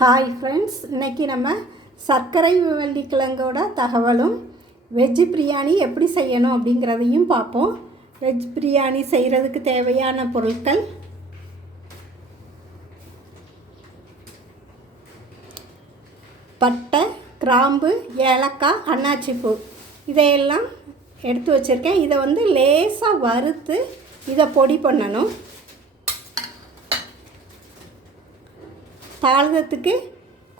Hi friends இன்றைக்கி நம்ம சர்க்கரை வெள்ளிக்கிழங்கோட தகவலும் வெஜ் பிரியாணி எப்படி செய்யணும் அப்படிங்கிறதையும் பார்ப்போம். வெஜ் பிரியாணி செய்கிறதுக்கு தேவையான பொருட்கள். பட்டை கிராம்பு ஏலக்காய் அன்னாச்சிப்பூ இதையெல்லாம் எடுத்து வச்சுருக்கேன். இதை வந்து லேசாக வறுத்து இதை பொடி பண்ணணும். தாழ்தத்துக்கு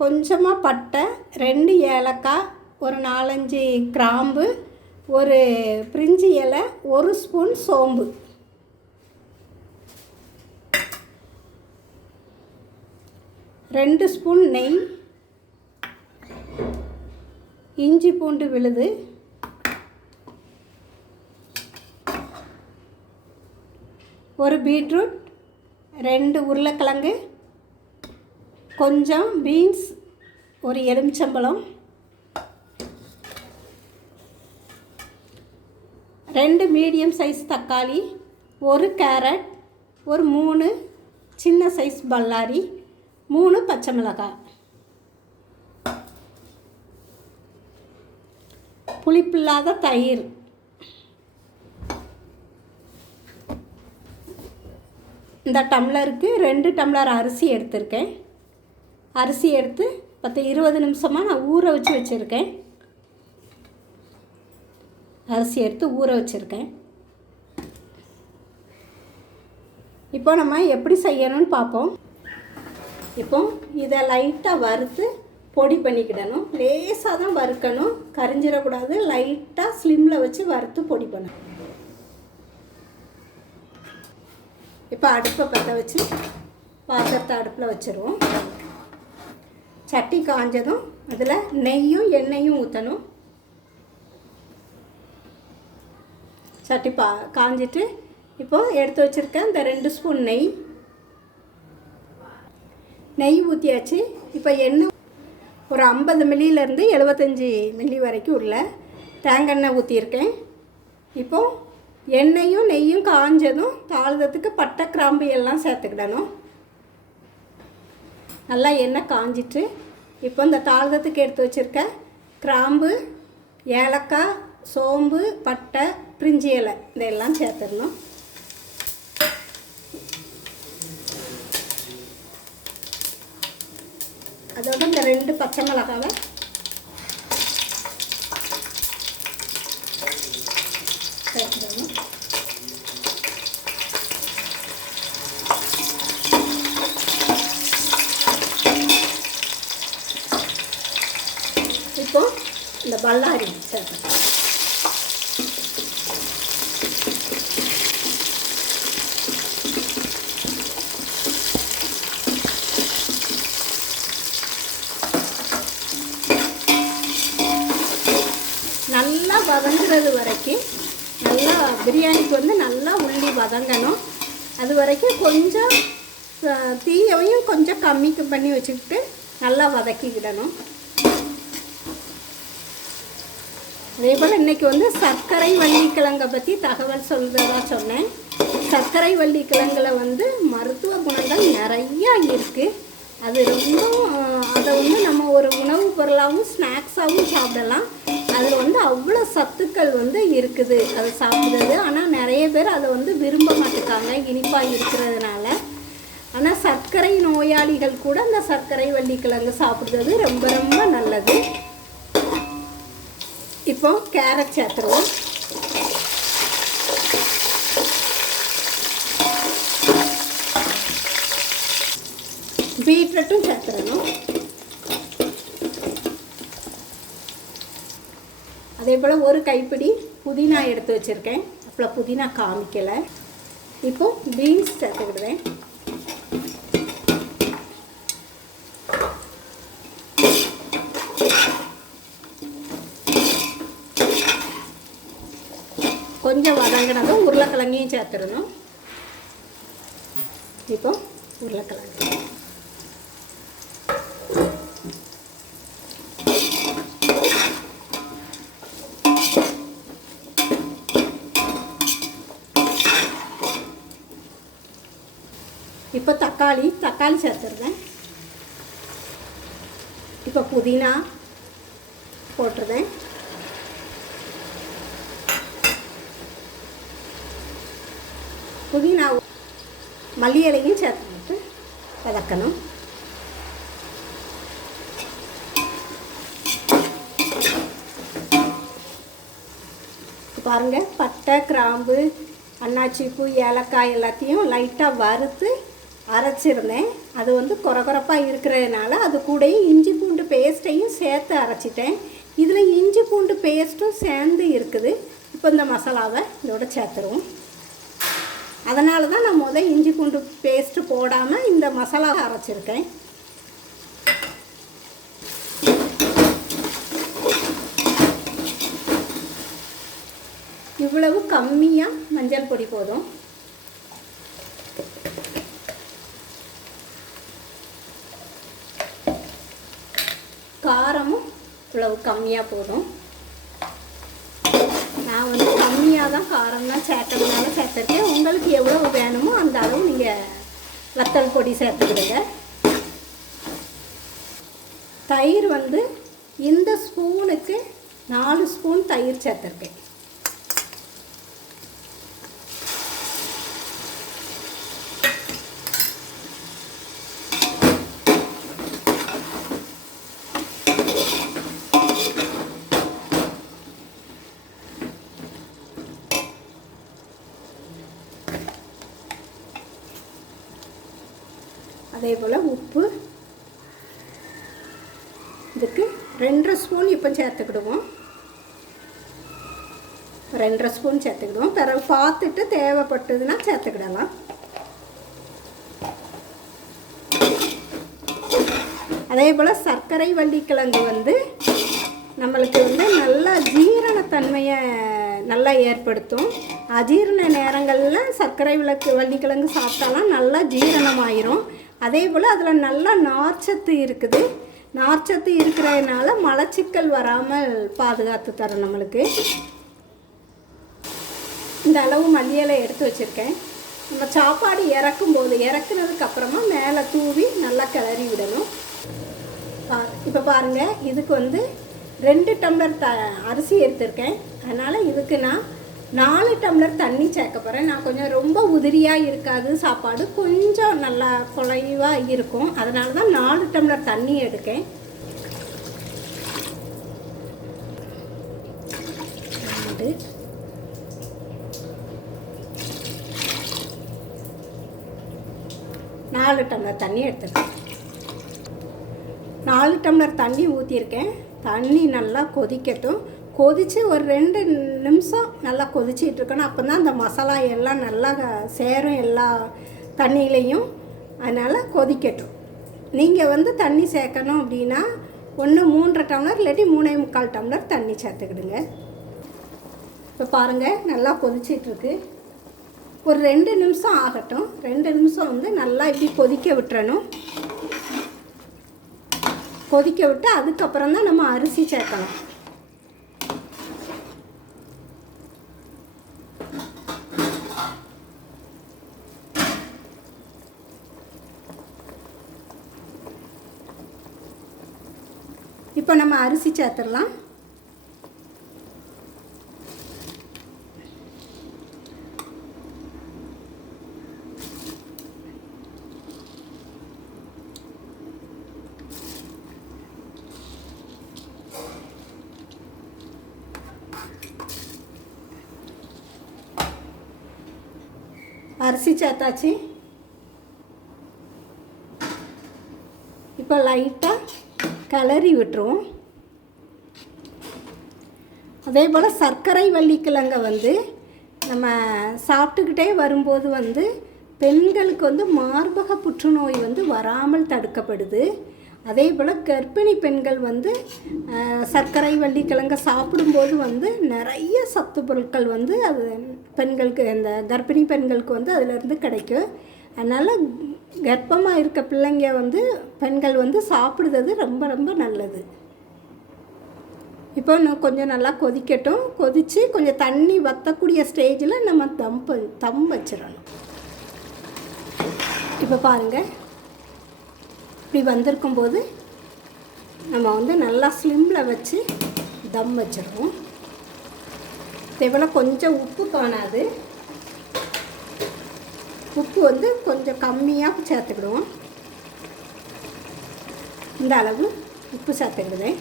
கொஞ்சமாக பட்டை ரெண்டு ஏலக்காய் ஒரு நாலஞ்சு கிராம்பு ஒரு பிரிஞ்சி இலை ஒரு ஸ்பூன் சோம்பு. ரெண்டு ஸ்பூன் நெய் இஞ்சி பூண்டு விழுது. ஒரு பீட்ரூட் ரெண்டு உருளைக்கிழங்கு கொஞ்சம் பீன்ஸ் ஒரு எலுமிச்சம்பழம் ரெண்டு மீடியம் சைஸ் தக்காளி ஒரு கேரட் ஒரு மூணு சின்ன சைஸ் பல்லாரி மூணு பச்சை மிளகாய். புளிப்பில்லாத தயிர். இந்த டம்ளருக்கு ரெண்டு டம்ளர் அரிசி எடுத்திருக்கேன். அரிசி எடுத்து பத்து இருபது நிமிஷமாக நான் ஊற வச்சு வச்சுருக்கேன். அரிசி எடுத்து ஊற வச்சுருக்கேன். இப்போ நம்ம எப்படி செய்யணும்னு பார்ப்போம். இப்போ இதை லைட்டாக வறுத்து பொடி பண்ணிக்கிடணும். லேசாக தான் வறுக்கணும். கரிஞ்சிடக்கூடாது. லைட்டாக ஸ்லிம்மில் வச்சு வறுத்து பொடி பண்ணணும். இப்போ அடுப்பை பற்ற வச்சு பாத்திரத்தை அடுப்பில் வச்சுருவோம். சட்டி காஞ்சதும் அதில் நெய்யும் எண்ணெயும் ஊற்றணும் சட்டி பா காஞ்சிட்டு இப்போது எடுத்து வச்சுருக்க இந்த ரெண்டு ஸ்பூன் நெய். நெய் ஊற்றியாச்சு இப்போ எண்ணெய் ஒரு ஐம்பது மில்லியிலேருந்து எழுபத்தஞ்சி மில்லி வரைக்கும் உள்ள தேங்காய் ஊற்றியிருக்கேன் இப்போது எண்ணெயும் நெய்யும் காஞ்சதும் தாழ்தத்துக்கு பட்டை கிராம்பு எல்லாம் சேர்த்துக்கிடணும். நல்லா எண்ணெய் காஞ்சிட்டு இப்போ இந்த தாழ்தத்துக்கு எடுத்து வச்சுருக்க கிராம்பு ஏலக்காய் சோம்பு பட்டை பிரிஞ்சி இலை இதெல்லாம் சேர்த்துடணும். அதோட இந்த ரெண்டு பச்சை மிளகாவை சேர்த்துடணும் இப்போ இந்த பல்லாரி சேர்க்கணும் நல்லா வதங்குறது வரைக்கும் நல்லா பிரியாணிக்கு வந்து நல்லா உள்ளி வதங்கணும். அது வரைக்கும் கொஞ்சம் தீயையும் தீயவையும் கொஞ்சம் கம்மி பண்ணி வச்சுக்கிட்டு நல்லா வதக்கிக்கிடணும் அதே போல் இன்றைக்கி வந்து சர்க்கரை வள்ளிக்கிழங்கை பற்றி தகவல் சொல்கிறதா சொன்னேன். சர்க்கரை வள்ளிக்கிழங்கில் வந்து மருத்துவ குணங்கள் நிறையா இருக்குது அது ரொம்ப அதை வந்து நம்ம ஒரு உணவுப் பொருளாகவும் ஸ்நாக்ஸாகவும் சாப்பிடலாம். அதில் வந்து அவ்வளோ சத்துக்கள் வந்து இருக்குது அது சாப்பிடுறது. ஆனால் நிறைய பேர் அதை வந்து விரும்ப மாட்டேக்காங்க இனிப்பாக இருக்கிறதுனால. ஆனால் சர்க்கரை நோயாளிகள் கூட அந்த சர்க்கரை வள்ளிக்கிழங்கு சாப்பிடுறது ரொம்ப ரொம்ப நல்லது. இப்போ கேரட் சேர்த்துருவோம் பீட்ரூட்டும் சேர்த்துடணும் அதே போல் ஒரு கைப்பிடி புதினா எடுத்து வச்சுருக்கேன் அப்புறம் புதினா காமிக்கலை இப்போ பீன்ஸ் சேர்த்துக்கிடுவேன் கொஞ்சம் வதங்கினதும் உருளைக்கிழங்கையும் சேர்த்துடணும். இப்போ உருளைக்கிழங்கு. இப்போ தக்காளி தக்காளி சேர்த்துருவேன் இப்போ புதினா போட்டுருதேன் புதினா மல்லி இலையும் சேர்த்துக்கிட்டு வதக்கணும். பாருங்க பாருங்கள் பட்டை கிராம்பு அன்னாச்சி பூ ஏலக்காய் எல்லாத்தையும் லைட்டாக வறுத்து அரைச்சிருந்தேன். அது வந்து குறகுறப்பாக இருக்கிறதுனால அது கூடயும் இஞ்சி பூண்டு பேஸ்ட்டையும் சேர்த்து அரைச்சிட்டேன். இதில் இஞ்சி பூண்டு பேஸ்ட்டும் சேர்ந்து இருக்குது. இப்போ இந்த மசாலாவை இதோட சேர்த்துருவோம். அதனால தான் நான் முதல் இஞ்சி பூண்டு பேஸ்ட்டு போடாமல் இந்த மசாலா அரைச்சிருக்கேன். இவ்வளவு கம்மியாக மஞ்சள் பொடி போதும். காரமும் இவ்வளவு கம்மியாக போதும். நான் வந்து கம்மியாக தான் காரம்லாம் சேர்க்கறதுனால சேர்த்துருக்கேன் உங்களுக்கு எவ்வளோ வேணுமோ அந்த அளவு நீங்கள் வத்தல் பொடி சேர்த்துக்கிடுங்க. தயிர் வந்து இந்த ஸ்பூனுக்கு நாலு ஸ்பூன் தயிர் சேர்த்துருக்கேன். அதே போல் உப்பு. இதுக்கு ரெண்டரை ஸ்பூன் இப்போ சேர்த்துக்கிடுவோம். ரெண்டரை ஸ்பூன் சேர்த்துக்கிடுவோம். பிறகு பார்த்துட்டு தேவைப்பட்டதுன்னா சேர்த்துக்கிடலாம். அதே போல் சர்க்கரை வள்ளிக்கிழங்கு வந்து நம்மளுக்கு வந்து நல்லா ஜீரணத்தன்மையை நல்லா ஏற்படுத்தும். அஜீரண நேரங்களில் சர்க்கரை விளக்கு வள்ளிக்கிழங்கு சாப்பிட்டாலாம் நல்லா ஜீரணமாயிரும். அதே போல் அதில் நல்லா நார்ச்சத்து இருக்குது. நார்ச்சத்து இருக்கிறதுனால மலச்சிக்கல் வராமல் பாதுகாத்து தரும் நம்மளுக்கு. இந்த அளவு மல்லியலை எடுத்து வச்சுருக்கேன். நம்ம சாப்பாடு இறக்கும் போது இறக்குனதுக்கு அப்புறமா மேலே தூவி நல்லா கிளறி விடணும். இப்போ பாருங்கள் இதுக்கு வந்து ரெண்டு டம்ளர் த அரிசி எடுத்திருக்கேன். அதனால் இதுக்கு நான் நாலு டம்ளர் தண்ணி சேர்க்க போகிறேன் நான் கொஞ்சம் ரொம்ப உதிரியாக இருக்காது. சாப்பாடு கொஞ்சம் நல்லா குலைவாக இருக்கும். அதனால தான் நாலு டம்ளர் தண்ணி எடுக்கேன் ரெண்டு. நாலு டம்ளர் தண்ணி எடுத்துருக்கேன் நாலு டம்ளர் தண்ணி ஊற்றிருக்கேன் தண்ணி நல்லா கொதிக்கட்டும். கொதித்து ஒரு ரெண்டு நிமிஷம் நல்லா கொதிச்சிட்டு இருக்கணும். அப்போ தான் அந்த மசாலா எல்லாம் நல்லா சேரும் எல்லா தண்ணியிலையும். அதனால் கொதிக்கட்டும். நீங்கள் வந்து தண்ணி சேர்க்கணும் அப்படின்னா ஒன்று மூன்றரை டம்ளர் இல்லாட்டி மூணே முக்கால் டம்ளர் தண்ணி சேர்த்துக்கிடுங்க. இப்போ பாருங்கள் நல்லா கொதிச்சிட்ருக்கு ஒரு ரெண்டு நிமிஷம் ஆகட்டும். ரெண்டு நிமிஷம் வந்து நல்லா இப்படி கொதிக்க விட்டுறணும். கொதிக்க விட்டு அதுக்கப்புறம் தான் நம்ம அரிசி சேர்க்கணும் இப்போ நம்ம அரிசி சேர்த்துடலாம். அரிசி சேர்த்தாச்சு. இப்போ லைட்டாக கிளறி விட்டுருவோம். அதே போல் சர்க்கரை வள்ளிக்கிழங்க வந்து நம்ம சாப்பிட்டுக்கிட்டே வரும்போது வந்து பெண்களுக்கு வந்து மார்பக புற்றுநோய் வந்து வராமல் தடுக்கப்படுது. அதே போல் கர்ப்பிணி பெண்கள் வந்து சர்க்கரை வள்ளிக்கிழங்க சாப்பிடும்போது வந்து நிறைய சத்து பொருட்கள் வந்து அது பெண்களுக்கு இந்த கர்ப்பிணி பெண்களுக்கு வந்து அதிலிருந்து கிடைக்கும். அதனால் கர்ப்பமாக இருக்க பிள்ளைங்க வந்து பெண்கள் வந்து சாப்பிடுறது ரொம்ப ரொம்ப நல்லது. இப்போ இன்னும் கொஞ்சம் நல்லா கொதிக்கட்டும். கொதித்து கொஞ்சம் தண்ணி வற்றக்கூடிய ஸ்டேஜில் நம்ம தம் தம் வச்சிடணும். இப்போ பாருங்கள் இப்படி வந்திருக்கும் போது நம்ம வந்து நல்லா ஸ்லிம்மில் வச்சு தம் வச்சிடுவோம். தேவையில்ல கொஞ்சம் உப்பு காணாது. உப்பு வந்து கொஞ்சம் கம்மியாக சேர்த்துக்கிடுவோம். இந்த அளவு உப்பு சேர்த்துக்கிடுவேன்.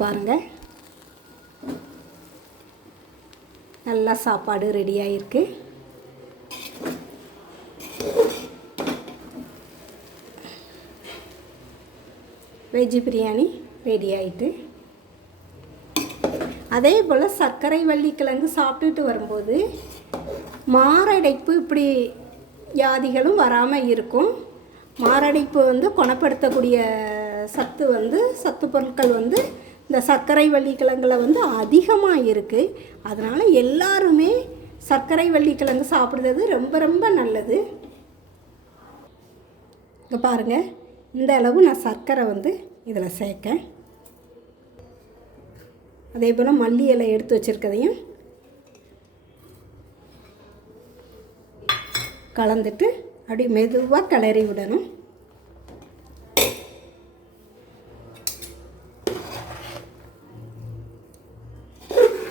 பாருங்கள் நல்லா சாப்பாடு ரெடி ஆகிருக்கு வெஜ் பிரியாணி ரெடி ஆயிட்டு. அதே போல் சர்க்கரை வள்ளிக்கிழங்கு சாப்பிட்டுட்டு வரும்போது மாரடைப்பு இப்படி வியாதிகளும் வராமல் இருக்கும். மாரடைப்பு வந்து குணப்படுத்தக்கூடிய சத்து வந்து சத்து பொருட்கள் வந்து இந்த சர்க்கரை வள்ளிக்கிழங்குல வந்து அதிகமாக இருக்குது அதனால் எல்லாருமே சர்க்கரை வள்ளிக்கிழங்கு சாப்பிடுறது ரொம்ப ரொம்ப நல்லது. இங்கே பாருங்கள் இந்த அளவு நான் சர்க்கரை வந்து இதில் சேர்க்கேன். அதே போல் மல்லி இலை எடுத்து வச்சுருக்கதையும் கலந்துட்டு அப்படி மெதுவாக கிளறி விடணும்.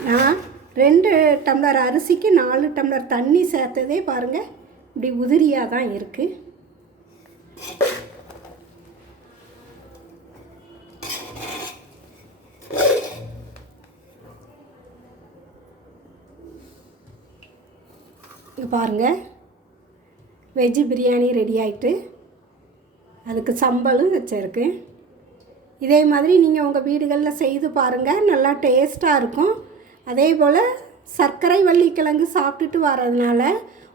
நான் ரெண்டு டம்ளர் அரிசிக்கு நாலு டம்ளர் தண்ணி சேர்த்ததே பாருங்கள் இப்படி உதிரியாக தான் இருக்குது பாருங்கள் வெஜ்ஜு பிரியாணி ரெடி ஆகிட்டு அதுக்கு சம்பளும் வச்சுருக்கு. இதே மாதிரி நீங்கள் உங்கள் வீடுகளில் செய்து பாருங்கள் நல்லா டேஸ்ட்டாக இருக்கும். அதே போல் சர்க்கரை வள்ளிக்கிழங்கு சாப்பிட்டுட்டு வர்றதுனால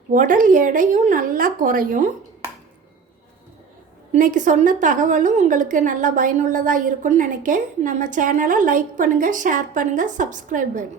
உடல் எடையும் நல்லா குறையும். இன்றைக்கி சொன்ன தகவலும் உங்களுக்கு நல்லா பயனுள்ளதாக இருக்கும்னு நினைக்க நம்ம சேனலை லைக் பண்ணுங்கள் ஷேர் பண்ணுங்கள் சப்ஸ்கிரைப் பண்ணுங்கள்